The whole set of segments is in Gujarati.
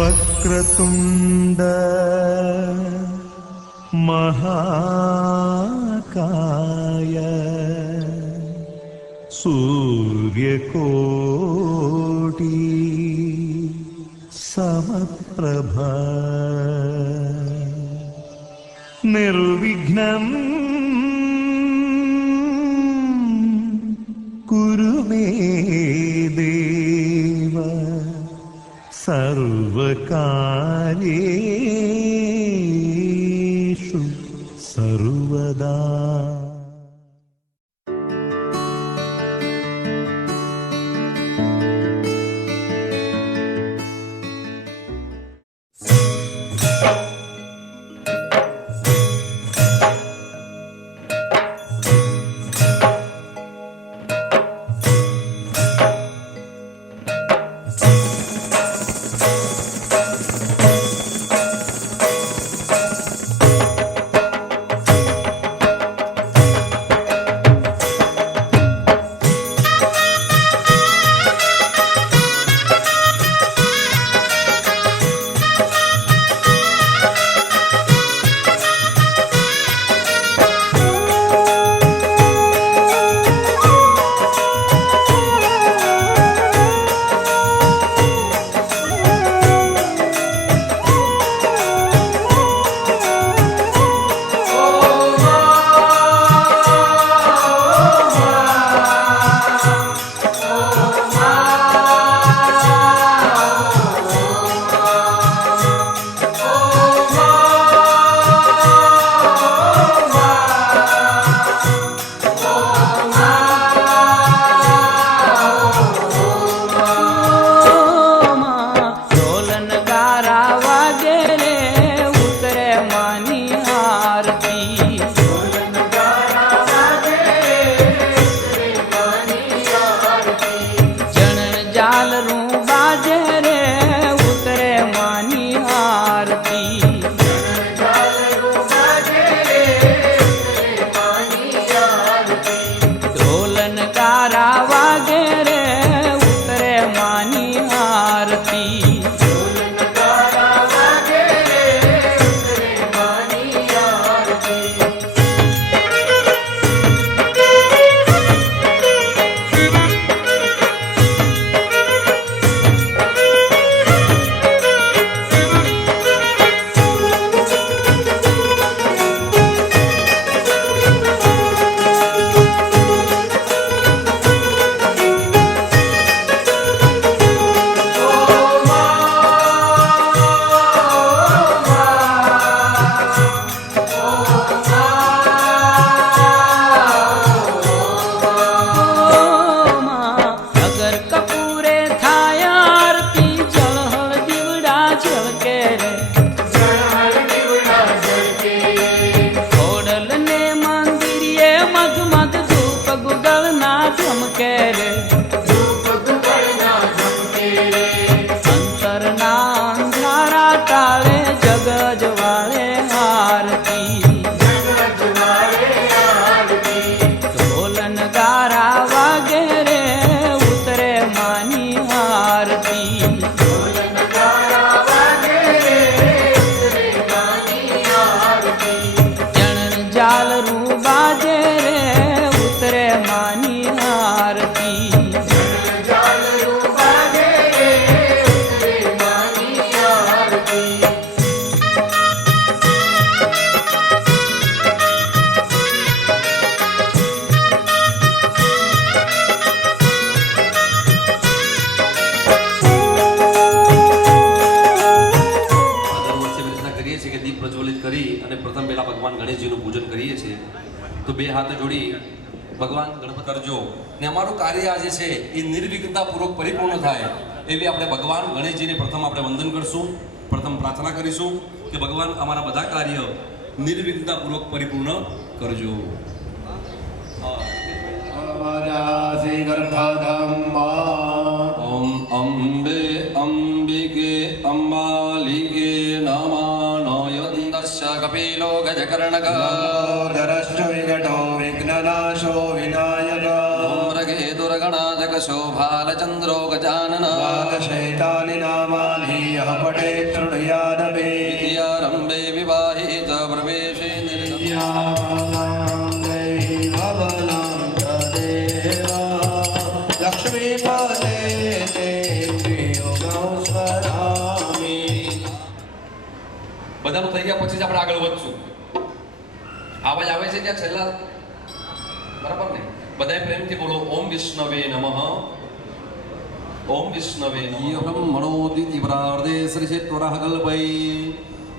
वक्रतुंड महाकाय सूर्यकोटि समप्रभा निर्विघ्नं कुरु मे देव सर्वकार्येषु सर्वदा। ભગવાન ગણપત કરજો ને અમારું કાર્ય આજે છે એ નિર્વિઘ્નતા પૂર્વક પરિપૂર્ણ થાય એવી આપણે ભગવાન ગણેશજીને પ્રથમ આપણે વંદન કરશું, પ્રથમ પ્રાર્થના કરીશું કે ભગવાન અમારા બધા કાર્ય નિર્વિઘ્નતા પૂર્વક પરિપૂર્ણ કરજો. ઓમ અંબે અંબિકે અંબાલિકે નમાનયંદસ્ય કપિલો ગજકર્ણક ધરષ્ટ વિઘટો વિઘ્નનાશો વિનાયક ધૂમ્રકેતુ सुरगणाजक शोभालचन्द्रो गजानन बालशैतानि नामानि यः पठे शृणुयादपि विद्यारम्भे विवाहित प्रवेशे निर्गम्य लक्ष्मीपते બધાનું થઈ ગયા પછી જ આપણે આગળ વધશું. આવાજ આવે છે ત્યાં છેલ્લા બરાબર ને? બધાએ પ્રેમથી બોલો ઓમ વિષ્ણવે નમઃ. ઓમ વિષ્ણવે નમઃ. બ્રહ્મણો દ્વિતીવ્રાર્ધે શ્રીચેત્વરઃ કલ્પૈ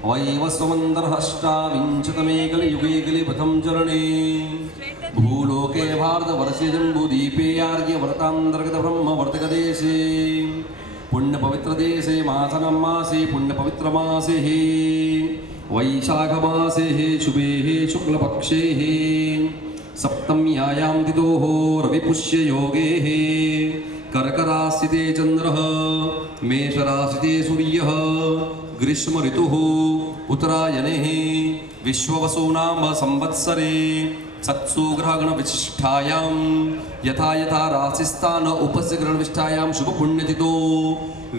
વૈવસ્વમંતરહષ્ટાવિંશતમે કલિયુગે કલિપથમ ચરણે ભૂલોકે ભારતવર્ષે જંબુદીપે આર્યવ્રતાંતર્ગત બ્રહ્મવર્તકદેશે पुण्यपवित्रदेशे मासनं मासे पुण्यपवित्रमासे वैशाखमासे शुभे शुक्लपक्षे सप्तम्यायां तिथोः रविपुष्ययोगे कर्कराशिते चन्द्रः मेषराशिते सूर्यः ग्रीष्मऋतुः उत्तरायणे विश्ववसुनाम संवत्सरे सत्सु ग्रहगणविशिष्टायां यथा यथा राशिस्थान उपस्य ग्रहणविशिष्टायां शुभपुण्यतिथो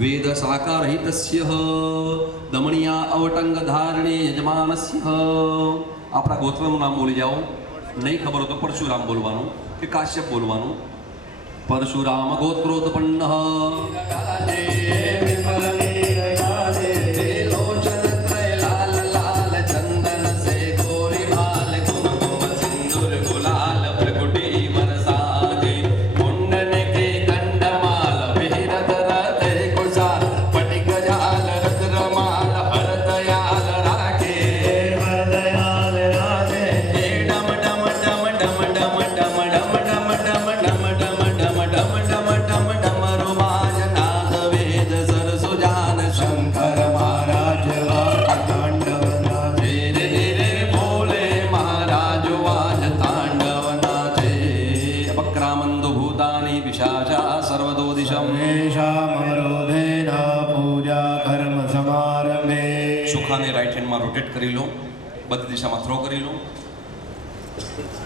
वेदशाखारहितस्य दमणिया अवटंगधारणे यजमानस्य આપણા ગોત્રનું નામ બોલી જાઓ. નહીં ખબર હોય તો પરશુરામ બોલવાનું કે કાશ્યપ બોલવાનું. પરશુરામ ગોત્રોત્પન્ન રાઈટ હેન્ડમાં રોટેટ કરી લો, બધી દિશામાં થ્રો કરી લો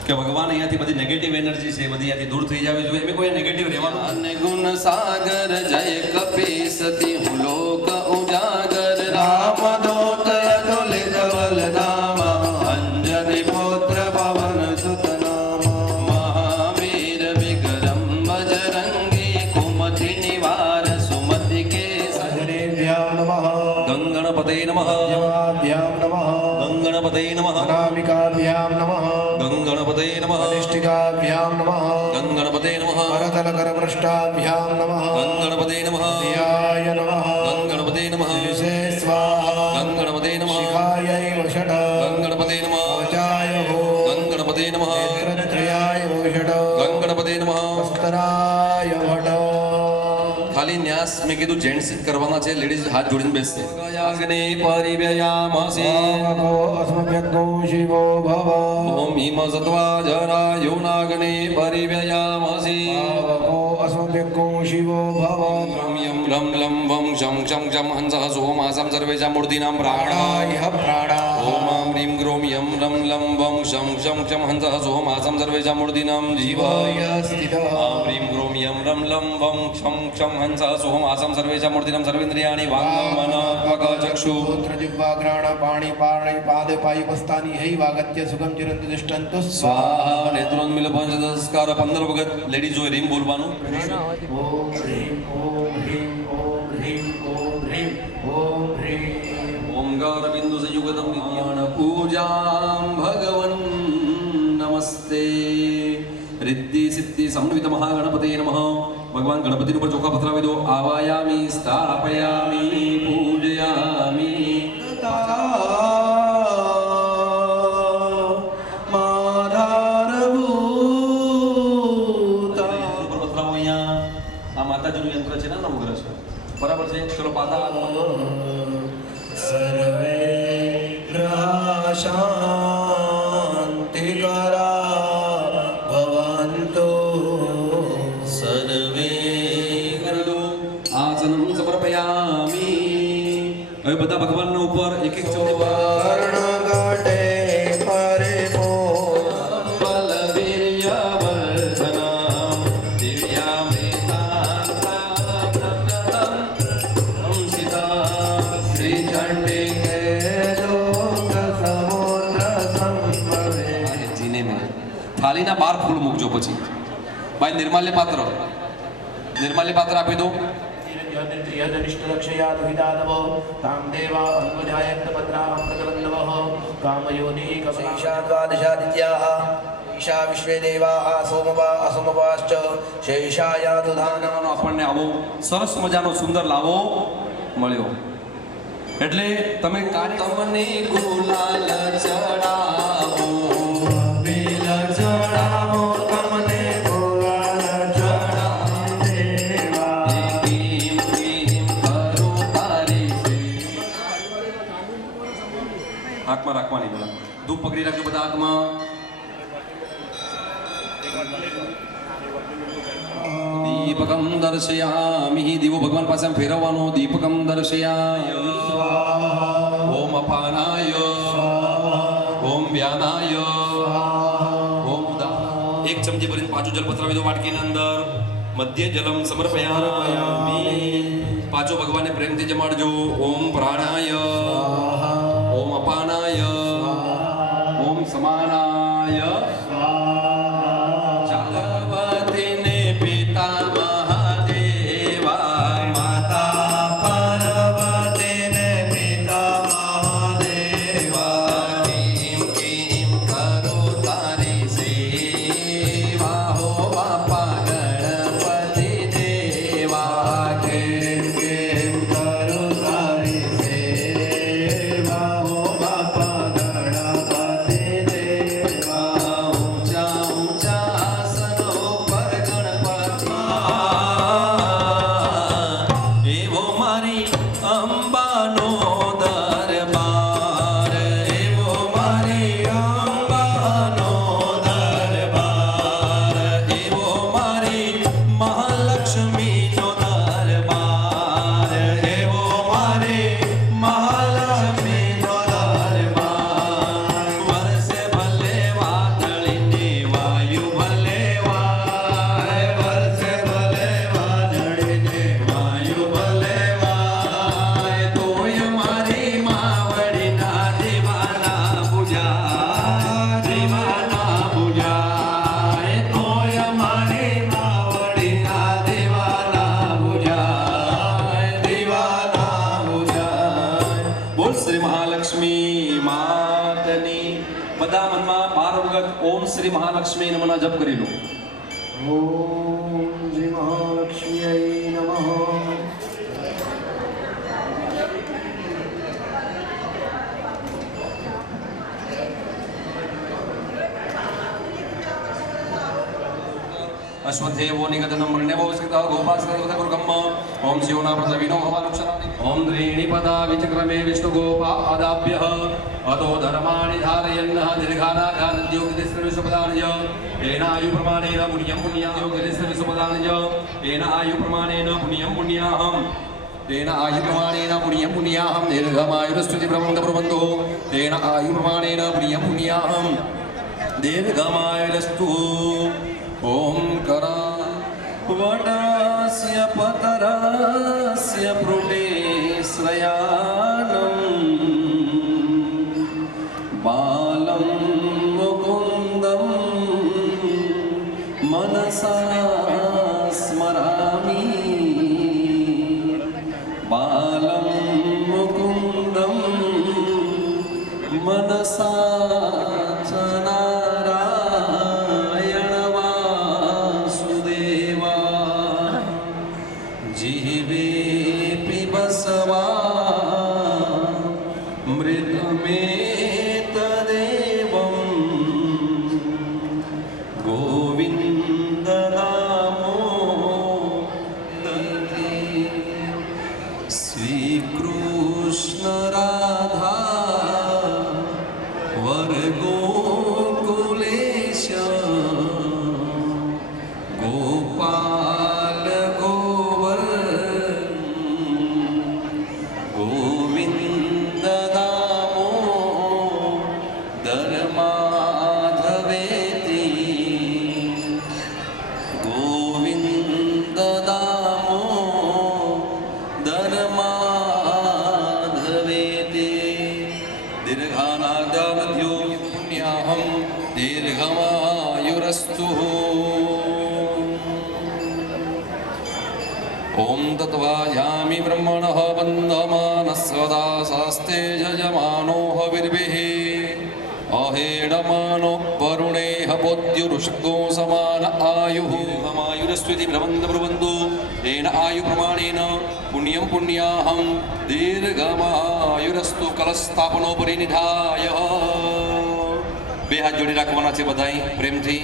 કે ભગવાન અહીંયાથી બધી નેગેટિવ એનર્જી છે બધી અહીંયાથી દૂર થઈ જવી જોઈએ. એમ કોઈ નેગેટિવ રહેવાનું. અને ગુણ સાગર જય કપીસતી હું લોક ઉજાગર રામ દૂત અતુલિત બલધામ અંજની પુત્ર પવન સુત નામ મહાવીર વિક્રમ બજરંગી કુમતિ નિવાર સુમતિ કે હરિભ્યો નમઃ ગંગણપતે નમઃ ભ્યામ નમઃ ગંગણપતે નમઃ અનામિકાભ્યામ નમઃ ગંગણપતે નમઃ અનિષ્ટિકાભ્યામ નમઃ ગંગણપતે નમઃ કરતલકરપૃષ્ઠાભ્યામ નમઃ ગંગણપતે નમઃ ધ્યાય નમઃ ગંગણપતે નમઃ શિરસે સ્વાહા ગંગણપતે નમઃ શિખાयै વષટ ગંગણપતે નમઃ કવચાય હો ગંગણપતે નમઃ નેત્રત્રયાય વષટ ગંગણપતે નમઃ અસ્તરાય ભટ. ખાલી ન્યાસ મેં કીધું જેન્ટ્સ જ કરવાના છે, લેડીઝ હાથ જોડીને બેસશે. અગ્નિ પરિવ્યયામસી કો અસ્મભ્યગો શિવો ભવ ઓમ હિમ સત્વા જરાયો નાગ્નિ પરિવ્યયામસી કો અસ્મભ્યગો શિવો ભવ યમ યમ લમ લમ વમ શમ શમ શમ હંસઃ સોમાસં સર્વેષાં મૂર્તિનાં પ્રાણાય પ્રાણાય પ્રાણા ઓમ આમ હ્રીમ ગ્રોમ યમ લમ લમ વમ શમ શમ શમ હંસઃ સોમાસં સર્વેષાં મૂર્તિનાં જીવાય સ્થિતઃ આમ હ્રીમ ગ્રોમ યમ લમ લમ વમ શમ શમ હંસઃ સોમાસં સર્વેષાં મૂર્તિનાં સર્વેન્દ્રિયાણિ વાંગ મન ચક્ષુ પુત્રજિહ્વાગ્રાણ પાણી પારણિ પાદ પાયુપસ્તાની હૈવાગત્ય સુગમ ચિરંતુ તિષ્ઠન્તુ સ્વાહા નેત્રોન્મિલ પંચદસ્કાર 15 વખત લેડીઝોએ રીમ બોલવાનું. ઓમ હ્રીમ ઓમ હ્રીમ ઓમ હ્રીમ ઓમ હ્રીમ ઓમ હ્રીમ ઓમકાર બિંદુ સંયુગતમ જ્ઞાન પૂજામ ભગવન નમસ્તે રિદ્ધિ સિદ્ધિ સંવિત મહાગણપતે નમઃ. ભગવાન ગણપતિ ઉપર ચોખા પથરાવી દો. આવાયામી સ્થાપયામી પૂજયામી માધારભૂતા. ઉપર પથરાવો અહીંયા. આ માતાજીનું યંત્ર છે ને નવગ્રહ છે, બરાબર છે. ચલો પાદા સર્વે ગ્રહા શાંતિકરા ભવન્તુ સર્વે કરદો આસનમ સમર્પયામી. હવે બધા ભગવાનના ઉપર એક એક ચમચી વર્ણગટે પરિપૂર્ણ બલવીર્યવર્ધનમ દિવ્યા જીને મેં થાળીના 12 ફૂલ મૂકજો. પછી ભાઈ નિર્માલ્ય પાત્ર આપી દો. ईशा विश्वे देवाः सोमवा असोमवाश्च शेषाया दुधानमनो. આપણને આવો સરસ મજાનો સુંદર લાવો મળ્યો. એટલે તમે તમને ગુલાલ ચડાવો, बेल चढ़ावो तमने गुलाल चढ़ावो देवा. કેમ કરો તારી હાથમાં રાખવાની બધા ધૂપ પકડી રાખજો બધા હાથમાં. દીપકમ દર્શયામિ. દીવો ભગવાન પાસે આમ ફેરવવાનો. દીપકમ દર્શયાય. ઓમ અપાનાય, ઓમ વ્યાનાય, ઓમ ઉદા. એક ચમચી ભરીને પાછું જલ પધરાવી દો વાટકીની અંદર. મધ્ય જલમ સમર્પયામિ. પાછો ભગવાનને પ્રેમથી જમાડજો. ઓમ પ્રાણાય, ઓમ અપાનાય, ઓમ સમાનાય. ચાલવતીને પિતા મહાદેવા, માતા પાર્વતીને પિતા મહાદેવા. કેમ કરો તારી સેવા હો બાપા ગણપતિ દેવા. કેમ કરો તારી સેવા હો બાપા ગણપતિ દેવા. ઊંચા ઊંચા આસનો પર ગણપતિ. એવો મારી અંબાનો દરબાર, એવો મારી અંબાનો દરબાર, એવો મારી મહાલક્ષ્મીનો દરબાર, એવો મારી મહાલક્ષ્મીનો દરબાર. વરસે ભલે વાદળીની વાયુ ભલે વાય, વરસે ભલે વાદળીની વાયુ ભલે વાય, તોય મારી માવડીના દીવાના પૂજા, દીવાના પૂજા. તોય મારી માવડીના દીવાના પૂજા, દીવાના પૂજા. બોલ શ્રી મહાલક્ષ્મી માતની. બધા મનમાં 12 વખત ઓમ શ્રી મહાલક્ષ્મી નમઃના જપ કરી લો. ઓમ શ્રી મહાલક્ષ્મ્યૈ નમઃ. અશ્વથેવો નિગતનમ મૃણ્યવો સ્કૃતઃ ગોપાસ્કૃતઃ ઓમ શિવના પ્રથવિનો ભવાનુક્ષરાણિ. ઓમ ત્રીણિ પદા વિચક્રમે વિષ્ણુગોપાદાભ્યઃ અતો ધર્માણિ ધારયન્નઃ દીર્ઘાનાઘાનદ્યોગિતિસ્ત્રિવિશ્વપદાનય. તેન આયુ પ્રમાણેન પુણ્યં પુણ્યાયોગિતિસ્ત્રિવિશ્વપદાનય. તેન આયુ પ્રમાણેન પુણ્યં પુણ્યાહમ. તેન આયુ પ્રમાણેન પુણ્યં પુણ્યાહમ. દીર્ઘમાયુરસ્તુતિ પ્રબંધ પ્રબંધો. તેન આયુ પ્રમાણેન પુણ્યં પુણ્યાહમ. દીર્ઘમાયુરસ્તુ. ઓમ કરા વટસ્ય પતરસ્ય પ્રુટેશ્રયાનમ. બાલમ મુકુંદમ મનસા સ્મરામિ. બાલમ મુકુંદમ મનસા ચ નારાયણ વાસુદેવા. જીવે પિબસવા મૃતમેતદેવં. ગોવિંદ નામો શ્રી કૃષ્ણ રાધા વર ગોકુલેશ. ગોપાલ ગોવર્ધન ગોવિંદ દામોદર. वायामि ब्रह्मणः बन्धमानस्वदा शास्ते यजमानो हविर्भिः अहेडमानो वरुणेह पोद्युरुषक्तो समान आयुः ममायुरस्त्विति ब्रवन्तु तेन आयुप्रमाणेन पुण्यं पुण्याहं दीर्घमायुरस्तु कलस्थापनोपरि निधाय બે હાથ જોડી રાખવાના છે બધાય પ્રેમથી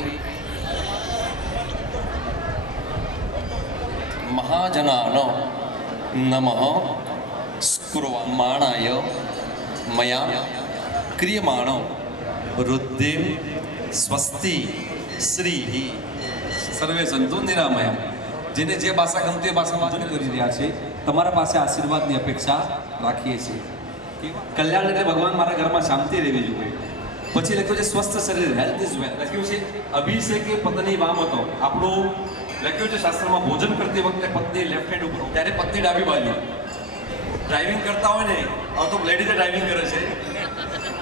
મહાજનાનો નમઃ સ્કુર્વામાણાય મયા ક્રિયમાણો રુદ્ધિમ સ્વસ્તિ શ્રી સર્વે સંતો નિરામયા જેને જે ભાષા ગમતી એ ભાષામાં વાત કરી રહ્યા છે તમારા પાસે આશીર્વાદની અપેક્ષા રાખીએ છીએ કલ્યાણ એટલે ભગવાન મારા ઘરમાં શાંતિ રહેવી જોઈએ પછી લખ્યું છે સ્વસ્થ શરીર હેલ્થ ઇઝ વેલ લખ્યું છે અભિષેકે પત્ની વામ હતો આપણું લખ્યું છે શાસ્ત્રમાં ભોજન કરતી વખતે પત્ની લેફ્ટ હેન્ડ ઉપર ત્યારે પત્ની ડાબી બાજુ ડ્રાઇવિંગ કરતા હોય ને હવે તો લેડીઝે ડ્રાઇવિંગ કરે છે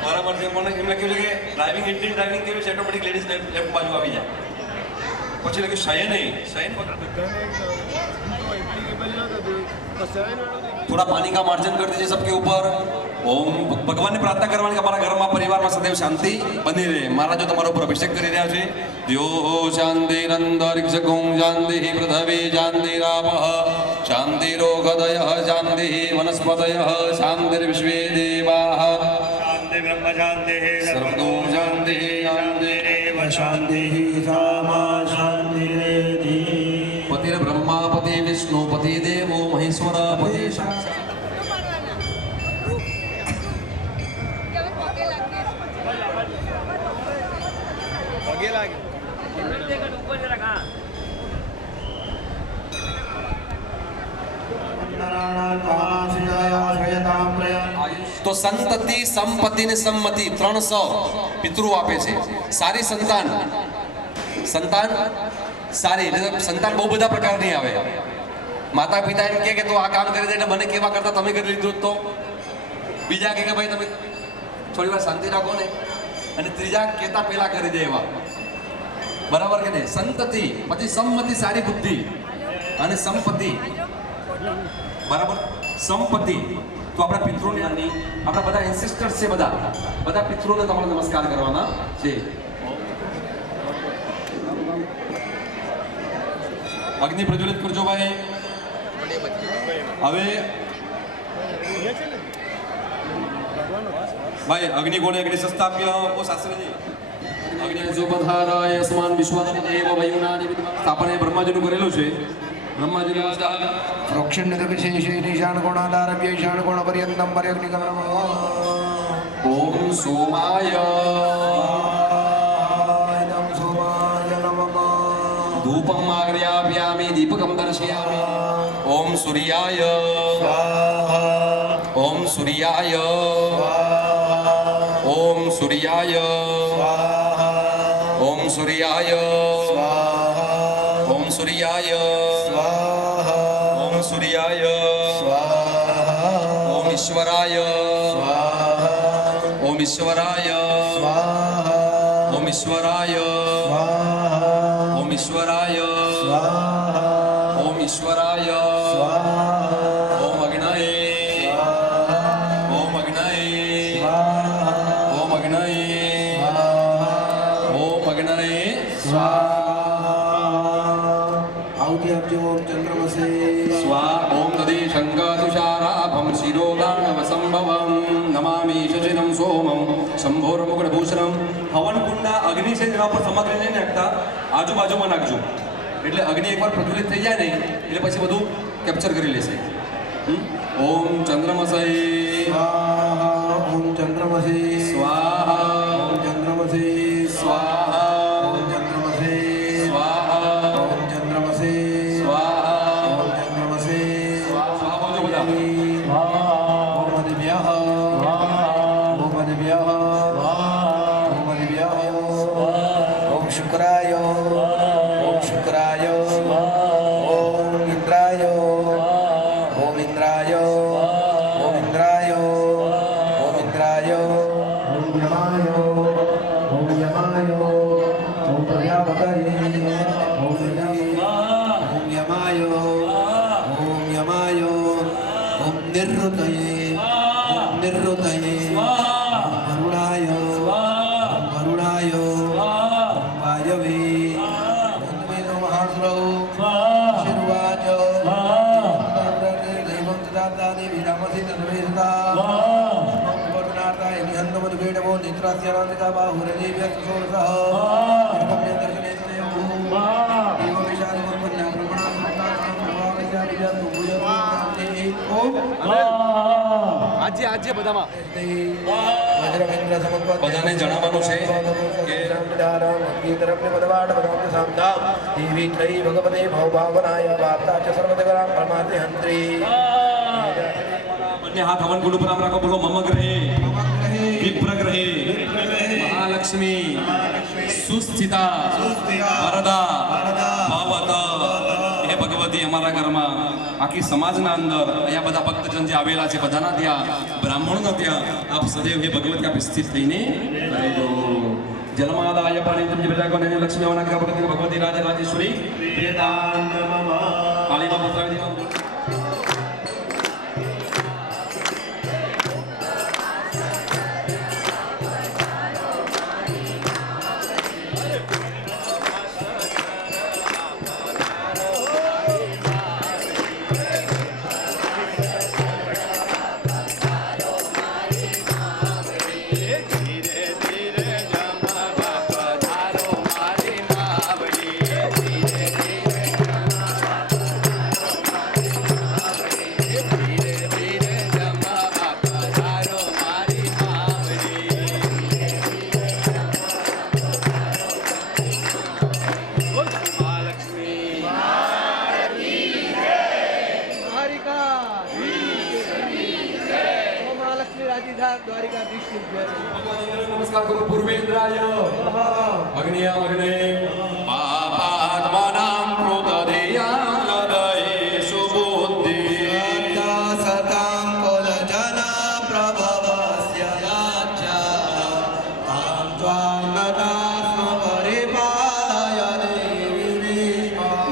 બરાબર છે પણ એમ લખ્યું છે કે ડ્રાઇવિંગ ઇન્ડિયન ડ્રાઇવિંગ કેવું છે ઓટોમેટિક લેડીઝ લેફ્ટ બાજુ આવી જાય પછી લખ્યું શયન શયન थोड़ा पानी का मार्जन कर दीजिए सबके ऊपर ओम भगवान ने प्रार्थना करवानी कि हमारा घर में परिवार में सदैव शांति बनी रहे महाराज जो तुम्हारे ऊपर अभिषेक कर रहा है द्यो शांतिरंतरिक्षकुं शांति पृथ्वी शांतिरापः शांतिरोगदयः शांति वनस्पतयः शांतिर्विश्वे देवाः शांति ब्रह्म शांति सर्वतो शांति शांतिरेव शांति सामा शांति पतिर ब्रह्मा पति विष्णु पति देवो महेश्वर पति તો સંતતિ સંપત્તિ ને સંમતિ 300 પિતૃ આપે છે સારી સંતાન સારી એટલે સંતાન બહુ બધા પ્રકારની આવે માતા પિતા એમ કે તું આ કામ કરી દે એટલે મને કેવા કરતા તમે કરી લીધું તો બીજા કે ભાઈ તમે થોડી વાર શાંતિ રાખો ને અને ત્રીજા કેતા પેલા કરી દે એવા બરાબર કે નહીં સંતતિ પછી સંમતિ સારી બુદ્ધિ અને સંપત્તિ બરાબર સંપત્તિ તો આપણા પિતૃને આપણા બધા એન્સેસ્ટર્સ છે બધા પિતૃને તમારે નમસ્કાર કરવાના છે અગ્નિ પ્રજ્વલિત કરજો ભાઈ હવે ભાઈ અગ્નિ કોણે અગ્નિ સંસ્થાપ્ય ઓ શાસ્ત્રીજી અગ્નિ જો પધારાય અસ્માન વિશ્વાસી દેવ વયુનાની સ્થાપને બ્રહ્માજીનું કરેલું છે બ્રહ્માજીનું પ્રોક્ષિણ્ય વિશેષે નિશાન કોણાદારભ્ય ઈશાન કોણ પર્યંતમ પર્યગ્નિકમ ઓમ સોમાય धूपम आग्रयाम्यामि दीपकम दर्शयामि ओम सूर्याय ओम सूर्याय ओम सूर्याय ओम सूर्याय ओम सूर्याय ओम सूर्याय ओम ईश्वराय ओम ईश्वराय ओम ईश्वराय ओम ईश्वराय ओम ईश्वराय ओम अग्नये ओम अग्नये ओम अग्नये ओम अग्नये आहुति आपजो ओम चंद्रमसे स्वा ओम तदे शंकातुषाराभं शिरोगाणवसंभवं नमामि शशिनं सोमं शंभोर्मुकुटभूषणं हवन कुंडा अग्नि से जगह पर सामग्री नहीं नाखता આજુબાજુમાં નાખજો એટલે અગ્નિ એકવાર પ્રજ્વલિત થઈ જાય ને એટલે પછી બધું કેપ્ચર કરી લેશે ઓમ ચંદ્રમસે સ્વાહા ઓમ ચંદ્રમસે સ્વાહા ઓમ ચંદ્રમસે સ્વાહા ઓમ ચંદ્રમસે સ્વાહા ઓમ ચંદ્રમસે સ્વાહા ઓમ ચંદ્રમસે સ્વાહા બોલજો બધા ઓમ દિવ્યઃ ઓમ દિવ્યઃ ઓમ દિવ્યઃ ઓમ શુક્રાય ઓમ શુક્રાય ઓમ ઇન્દ્રાય ઓમ ઇન્દ્રાય ઓમ ઇન્દ્રાય ઓમ ઇન્દ્રાય ઓમ યમાય ઓમ યમાય ઓમ પ્રજાપતये ઓમ યમાય ઓમ યમાય ઓમ યમાય નિરુતયે ઓમ નિરુતયે ઓમ વરુણાય ઓમ વરુણાય ઓમ વાયવે ઓમ વેદો મહાશ્રવ શિરવાચ દૈવમ તદાતા દેવી રામસી તદ્વેદતા વરુણાર્તા નિહંતમદ વેડવો નિત્રાસ્યરાંતિકા બાહુરદેવ્ય સુસોરસઃ એકમ્ય દર્શને તયો દેવ વિશાલ ગુરુપન્યા પ્રમાણ સુતા પ્રભાવસ્યા વિજય ઓમ આજે બધામાં બધાને જણાવવાનું છે કે ભગવતે ભવભાવનાય વાર્તા ચ સર્વદગરામ પરમાર્થે હંત્રી બંને હાથ હવન કુંડ ઉપર આમ રાખો. બોલો મમ ગ્રહે વિપ્ર ગ્રહે મહાલક્ષ્મી સુસ્થિતા વરદા ભવત. હે ભગવતી, અમારા ઘરમાં આખી સમાજના અંદર અહીંયા બધા ભક્તજન જે આવેલા છે બધાના ત્યાં બ્રાહ્મણોના ત્યાં આપ સદૈવ હે ભગવતી આપ સ્થિત થઈને રહેજો. જલમાદાય પાણી પ્રજા કોને લક્ષ્મી અવનાગ્રહ ભગવતી રાજ રાજેશ્વરી કાળીબા પુત્રાવતી. નમસ્કાર કરો પૂર્વેન્દ્રાય અગ્નિયા અગ્ને પાપાત્માનાં પ્રોતદેયાલદયે સુબુદ્ધિ સતાં કુલજના પ્રભવસ્ય યાચ્છા તાં ત્વાં નતા સ્મપરિપાલય દેવી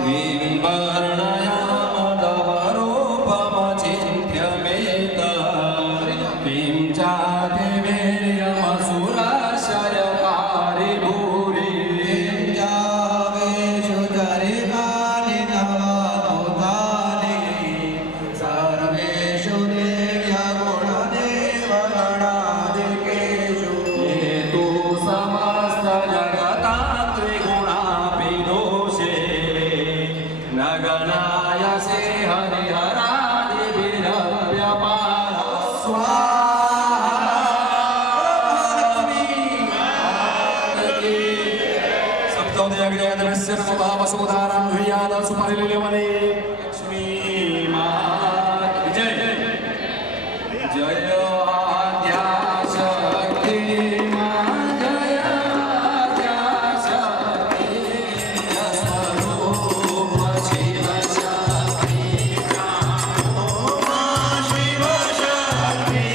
વિંબર્ણયામદવરૂપમચિન્ત્યમેત કિં ચાતિ વીર્યમસુરાશયકારી ભૂરી જાવેષુ ચરિતાનિ નવદુતાનિ સર્વેષુ દિવ્યગુણદેવગણાદિકેષુ હેતુ સમસ્ત જગતા ત્રિગુણાપીદોષે ન ગણાયસે હરિહરાદિભિરવ્યપારા. સપ્તોદયગ્રહદરસ્ય નમભાવસોદારાં ધુર્યાદ સુપરિલેવને લક્ષ્મી માત જય જય આદ્યાશક્તિ માં જય આદ્યાશક્તિ સ્વરૂપ શિવ શક્તિ શિવ શક્તિ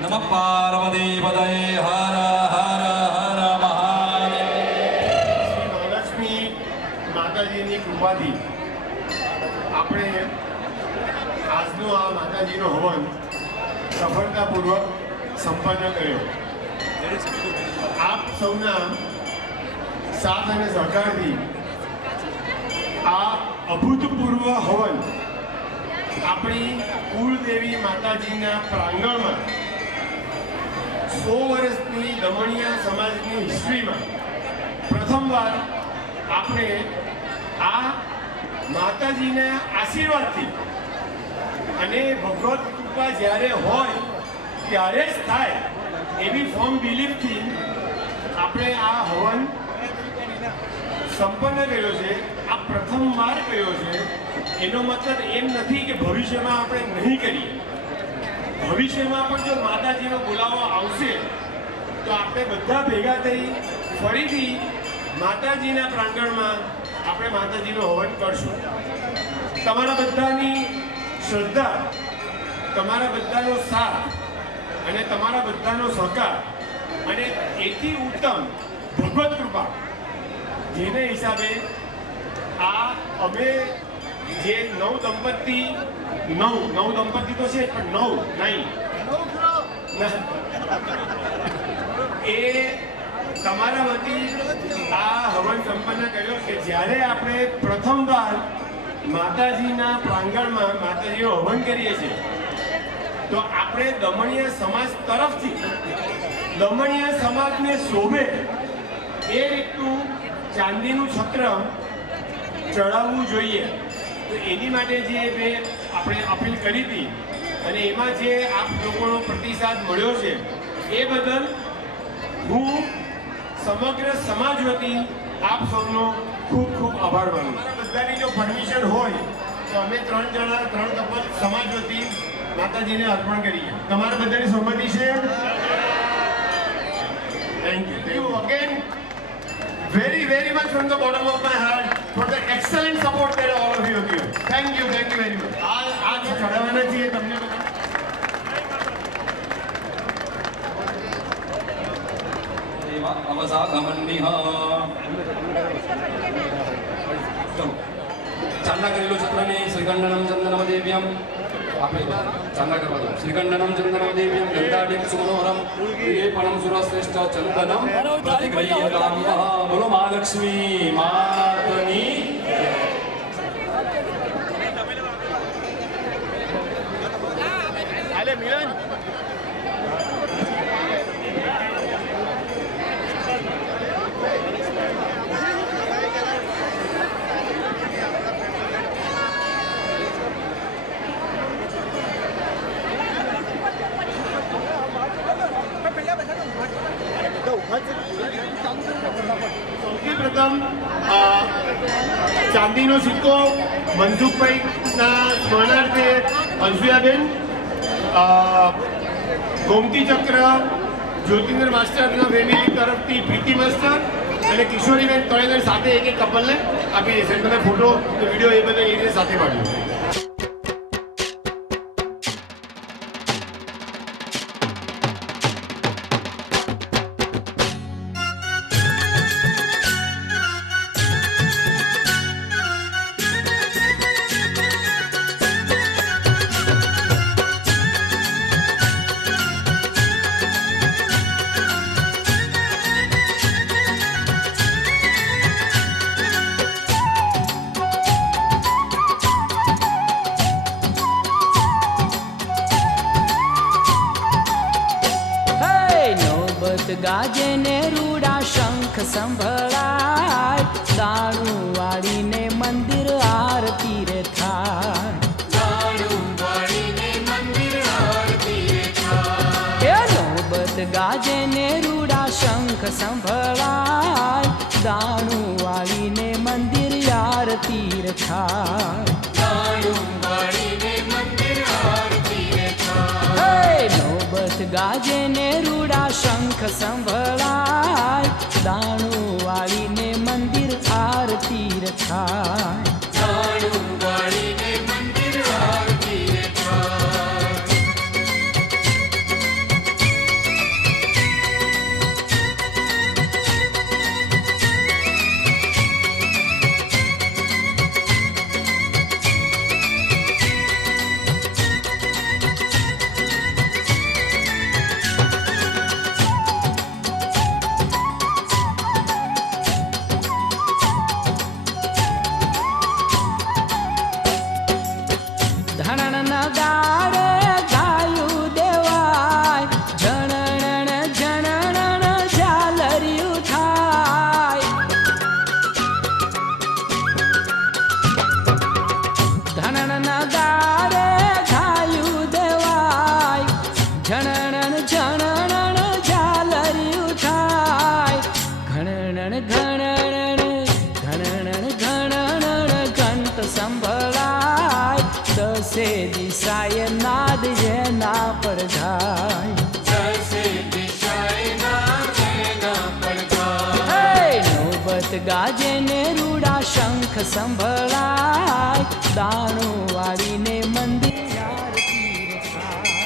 નમઃ પાર્વતી પદયે હર હર હર મહાદેવ. મહાલક્ષ્મી માતાજીની કૃપાથી આપણે આજનો આ માતાજીનો હવન સફળતાપૂર્વક સંપન્ન કર્યો. આપ સૌના સાથ અને સહકારથી આ અભૂતપૂર્વ હવન આપણી કુળદેવી માતાજીના પ્રાંગણમાં 100 વર્ષની દમણિયા સમાજની હિસ્ટ્રીમાં પ્રથમવાર આપણે આ માતાજીના આશીર્વાદથી અને ભગવત કૃપા જ્યારે હોય ત્યારે જ થાય એવી ફર્મ બિલીફથી આપણે આ હવન સંપન્ન કર્યો છે. આ પ્રથમવાર કર્યો છે. એનો મતલબ એમ નથી કે ભવિષ્યમાં આપણે નહીં કરીએ. ભવિષ્યમાં પણ જો માતાજીનો બોલાવો આવશે તો આપણે બધા ભેગા થઈ ફરીથી માતાજીના પ્રાંગણમાં આપણે માતાજીનું હવન કરશું. તમારા બધાની શ્રદ્ધા, તમારા બધાનો સાથ અને તમારા બધાનો સહકાર અને એથી ઉત્તમ ભગવત કૃપા જેને હિસાબે આ અમે જે નવ દંપતી તો છે પણ એ તમારા વતી આ હવન સંપન્ન કર્યો છે. જ્યારે આપણે પ્રથમવાર માતાજીના પ્રાંગણમાં માતાજીનું હવન કરીએ છીએ તો આપણે દમણિયા સમાજ તરફથી દમણિયા સમાજને શોભે એ રીતનું ચાંદીનું છત્ર ચડાવવું જોઈએ. તો એની માટે જે આપણે અપીલ કરી હતી અને એમાં જે આપ લોકોનો પ્રતિસાદ મળ્યો છે એ બદલ હું સમગ્ર સમાજ વતી આપ સૌનો ખૂબ ખૂબ આભાર માનું છું. બધાની જો પરમિશન હોય તો અમે 3 કપલ સમાજ વતી માતાજીને અર્પણ કરીએ. તમારા બધાની સંમતિ છે? Thank you again very much from the bottom of my heart for the excellent support that all of you have given. Thank you very much. આ જે ચડાવવાના છીએ તમને બધા અવસાગમનિહ. ચલો ચાંદા કરેલો ચંદ્રને શ્રીગંડનમ ચંદનમ દેવ્યમ આપણે ચાંદા કરવા દો. શ્રીગંડનમ ચંદનમ દેવ્યમ ગંધાઢ્યમ સુમનોહરમ વિલેપણમ સુરશ્રેષ્ઠ ચંદનમ પ્રતિગ્રહ્યતામ. બોલો મહાલક્ષ્મી માતની. મિલન સૌથી પ્રથમ ચાંદીનો સિક્કો મનસુખભાઈના સ્મરણાર્થે અંશુયાબેન, ગોમતી ચક્ર જ્યોતિન્દ્ર માસ્ટરના ફેમિલી તરફથી પ્રીતિ માસ્ટર અને કિશોરીબેન ત્રણેય સાથે એક કપલને આપી દેશે. તમે ફોટો વિડીયો એ બધા એ રીતે સાથે પાડ્યો. ગાજે ને રૂડા શંખ સંભળાય, દાણું વાળીને મંદિર આરતી રે થાય. એ નોબત ગાજે ને રૂડા શંખ સંભળાય, દાણું વાળીને મંદિર આરતી રે થાય. નોબત ગાજે ને રૂડા શંખ સંભળાય, દાણું વાળીને મંદિર આરતી રે થાય. સંભળાય દસે દિશાએ નાદ જેના પડઘાય નોબત ગાજે ને રૂડા શંખ સંભળાય દાણું વાળીને મંદિર આરતી રખાય.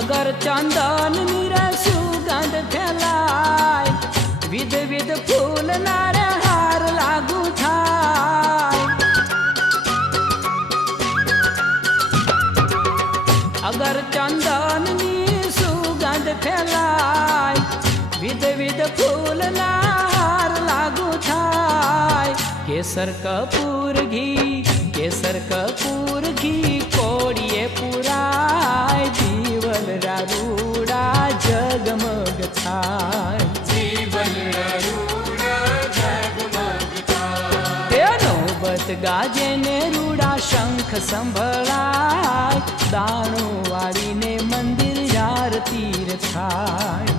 અગર ચંદન નીરે સુગંધ ફેલાય વિધ વિધ ફૂલ નારે હાર લાગુ થાય. અગર ચંદન ની સુગંધ ફેલાય વિધ વિધ ફૂલ ના હાર લાગુ થાય. કેસર કપૂર ઘી કોડીએ પુરાય જીવલ રારૂડા જગમગ થાય. એ નોબત ગાજે ને રૂડા શંખ સંભળાય દાણું વાળીને મંદિર આરતી થાય.